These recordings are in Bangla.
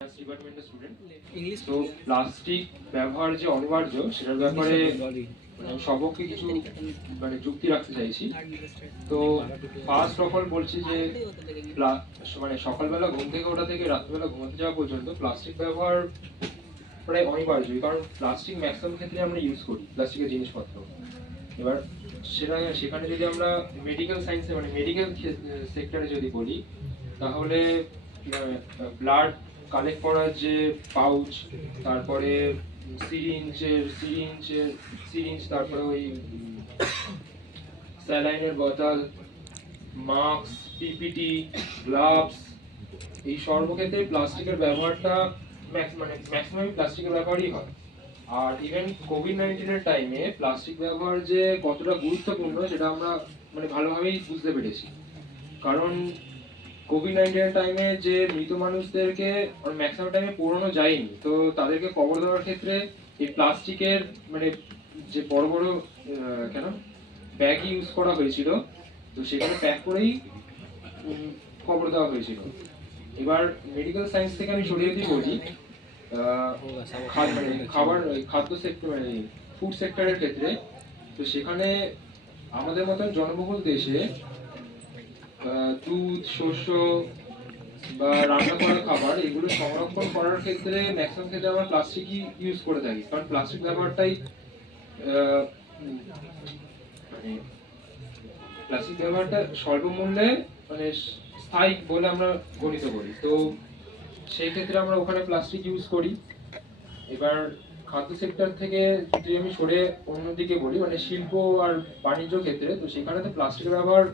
ডিপার্টমেন্টের স্টুডেন্ট। তো প্লাস্টিক ব্যবহার যে অনিবার্য সেটার ব্যাপারে সবকে কিছু যুক্তি রাখতে চাইছি। তো ফার্স্ট অফ অল বলছি যে সকালবেলা ঘুম থেকে ওঠা থেকে রাত্রিবেলা ঘুমাতে যাওয়া পর্যন্ত প্লাস্টিক ব্যবহার প্রায় অনিবার্য, কারণ প্লাস্টিক ম্যাক্সিমাম ক্ষেত্রে আমরা ইউজ করি প্লাস্টিকের জিনিসপত্র। এবার সেখানে যদি আমরা মেডিকেল সায়েন্সে মেডিকেল সেক্টরে যদি বলি, তাহলে ব্লাড কালেক্ট করার যে পাউচ, তারপরে সিরিঞ্জ, তারপরে ওই স্যালাইনের বোতল, মাস্ক, পিপিটি, গ্লাভস, এই সর্বক্ষেত্রে প্লাস্টিকের ব্যবহারটা ম্যাক্সিমাম প্লাস্টিকের ব্যবহারই হয়। আর ইভেন কোভিড-19 টাইমে প্লাস্টিক ব্যবহার যে কতটা গুরুত্বপূর্ণ সেটা আমরা ভালোভাবেই বুঝতে পেরেছি। কারণ কোভিড-19 টাইমে যে মৃত মানুষদেরকে ম্যাক্সিমাম টাইমে পোড়ানো যায়নি, তো তাদেরকে কবর দেওয়ার ক্ষেত্রে এই প্লাস্টিকের যে বড় বড় ব্যাগ ইউজ করা হয়েছিল, তো সেখানে প্যাক করেই কবর দেওয়া হয়েছিল। এবার মেডিকেল সায়েন্স থেকে আমি সরিয়ে দিয়ে বলি, খাদ্য সেক্টর ফুড সেক্টরের ক্ষেত্রে, তো সেখানে আমাদের মতন জনবহুল দেশে দুধ, শস্য বা রান্না করা খাবার এগুলো সংরক্ষণ করার ক্ষেত্রে ম্যাক্সিমাম ক্ষেত্রে আমরা প্লাস্টিকই ইউজ করে থাকি, কারণ প্লাস্টিক ব্যবহারটাই প্লাস্টিক ব্যবহারটা স্বল্প মূল্যে স্থায়ী বলে আমরা গণিত করি। তো সেই ক্ষেত্রে আমরা ওখানে প্লাস্টিক ইউজ করি। এবার খাদ্য সেক্টর থেকে যদি আমি সরে অন্যদিকে বলি, শিল্প আর বাণিজ্য ক্ষেত্রে, তো সেখানে তো প্লাস্টিকের ব্যবহার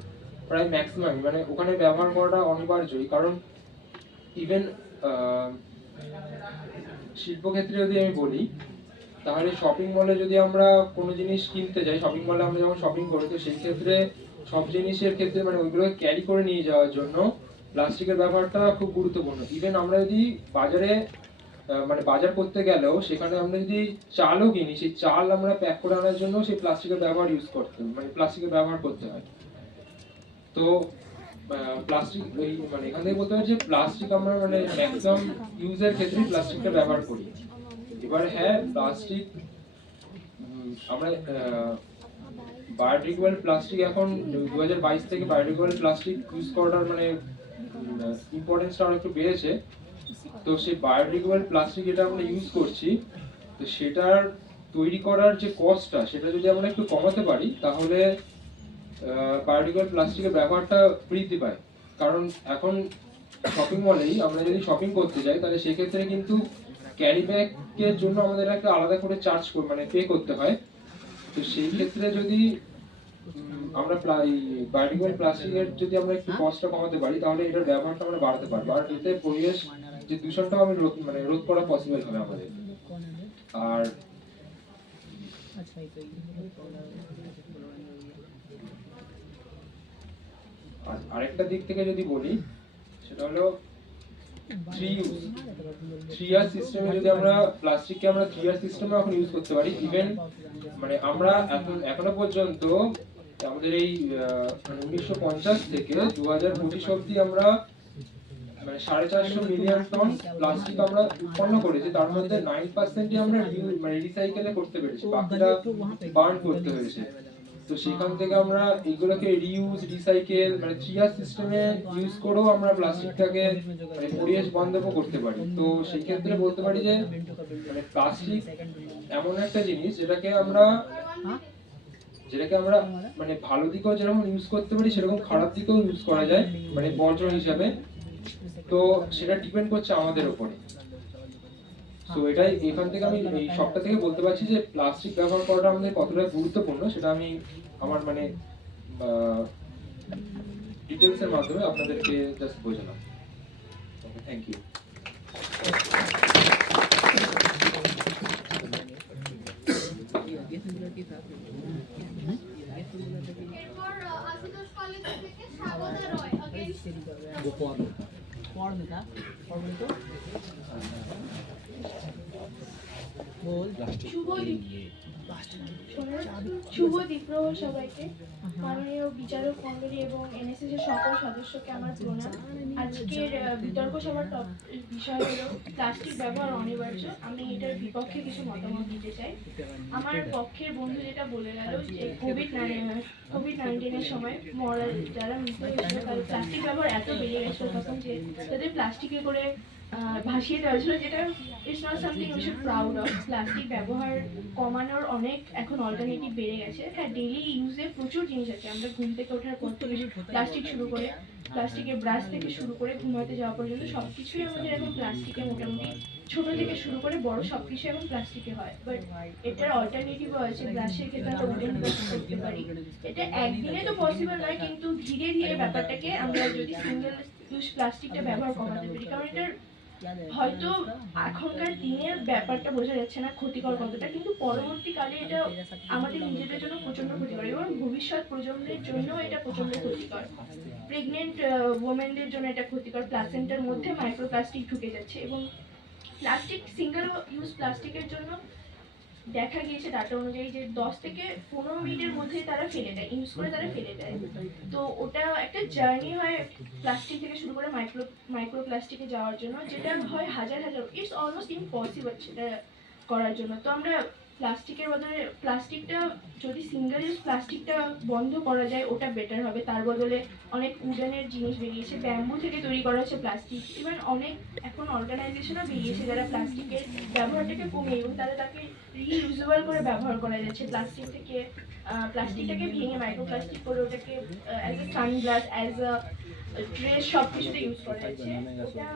প্রায় ম্যাক্সিমাম ওখানে ব্যবহার করাটা অনিবার্যই। কারণ ইভেন শিল্পক্ষেত্রে যদি আমি বলি, তাহলে শপিং মলে যদি আমরা কোনো জিনিস কিনতে যাই, শপিং মলে আমরা যখন শপিং করি, তো সেই ক্ষেত্রে সব জিনিসের ক্ষেত্রে ওইগুলো ক্যারি করে নিয়ে যাওয়ার জন্য প্লাস্টিকের ব্যবহারটা খুব গুরুত্বপূর্ণ। ইভেন আমরা যদি বাজারে বাজার করতে গেলেও সেখানে আমরা যদি চালও কিনি, সেই চাল আমরা প্যাক করে আনার জন্য সেই প্লাস্টিকের ব্যবহার প্লাস্টিকের ব্যবহার করতে হয়। তো প্লাস্টিক এখান থেকে বলতে হয় যে প্লাস্টিক আমরা ম্যাক্সিমাম ইউজের ক্ষেত্রে প্লাস্টিকটা ব্যবহার করি। এবার হ্যাঁ, প্লাস্টিক আমরা বায়োডিগ্রেডেবল প্লাস্টিক এখন 2022 থেকে বায়োডিগ্রেডেবল প্লাস্টিক ইউজ করার ইম্পর্টেন্সটা অনেক একটু বেড়েছে। তো সেই বায়োডিগ্রেডেবল প্লাস্টিক যেটা আমরা ইউজ করছি, তো সেটার তৈরি করার যে কস্টটা, সেটা যদি আমরা একটু কমাতে পারি, তাহলে বায়োডিগ্রেডেবল প্লাস্টিকের ব্যবহারটা বৃদ্ধি পায়। কারণ এখন শপিং মলেই আমরা যদি শপিং করতে যাই, তাহলে সেক্ষেত্রে কিন্তু ক্যারি ব্যাগের জন্য আমাদের একটা আলাদা করে চার্জ পে করতে হয়। তো সেই ক্ষেত্রে যদি আমরা বায়োডিগ্রেডেবল প্লাস্টিকের যদি আমরা একটু কস্টটা কমাতে পারি, তাহলে এটার ব্যবহারটা আমরা বাড়াতে পারবো। আর এতে পরিবেশ যে দূষণটাও আমি রোধ করা পসিবল হবে আমাদের। আর আরেকটা দিক থেকে যদি বলি, সেটা হলো 3R সিস্টেমে যদি আমরা প্লাস্টিককে 3R সিস্টেমে এখন ইউজ করতে পারি। ইভেন আমরা এখনো পর্যন্ত আমাদের এই 1950 থেকে 2025 অবধি আমরা 450 মিলিয়ন টন প্লাস্টিক আমরা উৎপন্ন করেছি। তার মধ্যে 9%ই আমরা রিসাইকেলে করতে পেরেছি, বাকিটা বার্ন করতে হয়েছে। তো সেখান থেকে আমরা এগুলোকে রিইউজ, রিসাইকেল 3R সিস্টেমে ইউজ করেও আমরা প্লাস্টিকটাকে পরিবেশ বান্ধব করতে পারি। তো সেই ক্ষেত্রে বলতে পারি যে প্লাস্টিক এমন একটা জিনিস যেটাকে আমরা ভালো দিকেও যেরকম ইউজ করতে পারি, সেরকম খারাপ দিকেও ইউজ করা যায় বর্জ্য হিসাবে। তো সেটা ডিপেন্ড করছে আমাদের উপরে। তো এটাই এখান থেকে আমি এই সবটা থেকে বলতে পারছি যে প্লাস্টিক ব্যবহার করাটা আমাদের কতটা গুরুত্বপূর্ণ, সেটা আমি আমার ডিটেইলসের মাধ্যমে আপনাদেরকে জাস্ট বোঝালাম। Thank you. শুভ শুভ দ্বীপ্রহর সবাইকে। মাননীয় বিচারক মণ্ডলী এবং এনএসএস এর সকল সদস্যকে আমার প্রণাম। আজকের বিতর্ক সভার বিষয় হলো প্লাস্টিক ব্যবহার অনিবার্য। আমি এটার বিপক্ষে কিছু মতামত দিতে চাই। আমার পক্ষের বন্ধু যেটা বলে গেল যে কোভিড-19 সময় যারা মৃত হয়েছিল তাদের প্লাস্টিক ব্যবহার এত বেড়ে গেছিল তখন যে তাদের প্লাস্টিকে করে ভাসিয়ে দেওয়া হয়েছিল, যেটা it's not something we should proud of. Plastic ব্যবহার কমানোর অনেক এখন অল্টারনেটিভ বেড়ে গেছে। হ্যাঁ, ডেইলি ইউজে প্রচুর জিনিস আছে। আমরা ঘুম থেকে ওঠার পর থেকে প্লাস্টিক শুরু করে প্লাস্টিকের ব্রাশ থেকে শুরু করে ঘুমাতে যাওয়া পর্যন্ত সবকিছুই আমাদের এখন প্লাস্টিকে, মোটামুটি ছোট থেকে শুরু করে বড় সবকিছু এখন প্লাস্টিকে হয়। বাট এটার অল্টারনেটিভও আছে। ব্রাশের ক্ষেত্রে আমরা উডেন ব্রাশ করতে পারি। এটা একদিনে তো পসিবল নয়, কিন্তু ধীরে ধীরে ব্যাপারটাকে আমরা যদি সিঙ্গেল ইউজ প্লাস্টিকটা ব্যবহার কমাতে পারি, কারণ এটার হয়তো এখনকার দিনের ব্যাপারটা বোঝা যাচ্ছে না ক্ষতিকর কতটা, কিন্তু পরবর্তীকালে এটা আমাদের নিজেদের জন্য প্রচন্ড ক্ষতিকর এবং ভবিষ্যৎ প্রজন্মের জন্য এটা প্রচন্ড ক্ষতিকর। প্রেগনেন্ট ওমেনদের জন্য এটা ক্ষতিকর। প্লাসেন্টার মধ্যে মাইক্রোপ্লাস্টিক ঢুকে যাচ্ছে এবং প্লাস্টিক, সিঙ্গেল ইউজ প্লাস্টিকের জন্য দেখা গিয়েছে ডাটা অনুযায়ী যে 10 থেকে 15 মিনিটের মধ্যে তারা ফেলে দেয়, ইউজ করে তারা ফেলে দেয়। তো ওটা একটা জার্নি হয় প্লাস্টিক থেকে শুরু করে মাইক্রোপ্লাস্টিকে যাওয়ার জন্য, যেটা হয় হাজার হাজার, ইটস অলমোস্ট ইম্পসিবল সেটা করার জন্য। তো আমরা প্লাস্টিকের বদলে প্লাস্টিকটা যদি সিঙ্গেল ইউজ প্লাস্টিকটা বন্ধ করা যায় ওটা বেটার হবে। তার বদলে অনেক উডেনের জিনিস বেরিয়েছে, ব্যাম্বু থেকে তৈরি করা হচ্ছে প্লাস্টিক। ইভেন অনেক এখন অর্গানাইজেশনও বেরিয়েছে যারা প্লাস্টিকের ব্যবহারটাকে কমিয়ে এবং তাকে রিইউজেবল করে ব্যবহার করা যাচ্ছে। প্লাস্টিকটাকে ভেঙে মাইক্রোপ্লাস্টিক করে ওটাকে as a sunglass, as a dress সব কিছুতে ইউজ করা যাচ্ছে। ওটা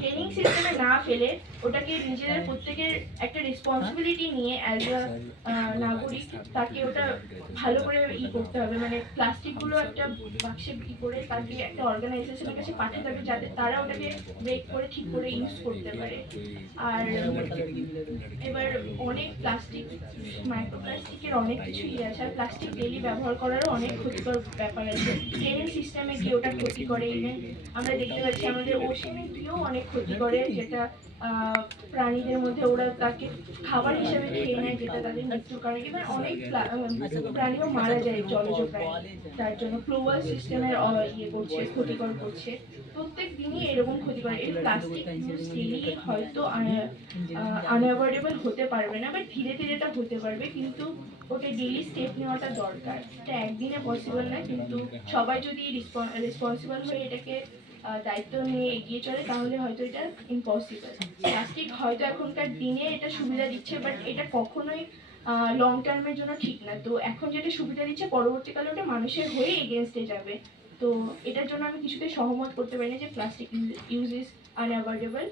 ড্রেনিং সিস্টেমে না ফেলে ওটাকে নিজেদের প্রত্যেকের একটা রেসপন্সিবিলিটি নিয়ে অ্যাজ আ নাগরিক তাকে ওটা ভালো করে করতে হবে। মানে প্লাস্টিকগুলো একটা বাক্সে করে তাকে একটা অর্গানাইজেশনের কাছে পাঠাতে হবে যাতে তারা ওটাকে ব্রেক করে ঠিক করে ইউজ করতে পারে। আর এবার অনেক মাইক্রোপ্লাস্টিকের অনেক কিছুই আছে। আর প্লাস্টিক ডেইলি ব্যবহার করারও অনেক ক্ষতিকর ব্যাপার আছে। ড্রেনিং সিস্টেমে গিয়ে ওটা ক্ষতি করে। ইভেন আমরা দেখতে পাচ্ছি আমাদের ওশেনে গিয়েও অনেক ক্ষতি করে, যেটা প্রাণীদের মধ্যে ওরা তাকে খাবার হিসেবে খেয়ে নেয়, যেটা তাদের মৃত্যুর কারণ। ইভেন অনেক প্রাণীও মারা যায়, জলজ প্রাণী, তার জন্য ফ্লোয়াল সিস্টেমের ক্ষতিকর করছে। প্রত্যেক দিনই এরকম ক্ষতি করে। এই প্লাস্টিক ইউজ ডেইলি হয়তো আনঅ্যাভয়েডেবল হতে পারবে না, বাট ধীরে ধীরে এটা হতে পারবে, কিন্তু ওকে ডেইলি স্টেপ নেওয়াটা দরকার। এটা একদিনে পসিবল না, কিন্তু সবাই যদি রেসপন্সিবল হয়ে এটাকে দায়িত্ব নিয়ে এগিয়ে চলে তাহলে হয়তো এটা ইম্পসিবল। প্লাস্টিক হয়তো এখনকার দিনে এটা সুবিধা দিচ্ছে, বাট এটা কখনোই লং টার্মের জন্য ঠিক না। তো এখন যেটা সুবিধা দিচ্ছে পরবর্তীকালে ওটা মানুষের হয়ে এগেনস্টে যাবে। তো এটার জন্য আমি কিছুতেই সহমত করতে পারি না যে প্লাস্টিক ইউজ ইজ আনঅ্যাভয়েডেবল।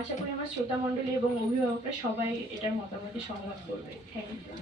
আশা করি আমার শ্রোতা মণ্ডলী এবং অভিভাবকরা সবাই এটার মতামতে সহমত করবে। Thank you.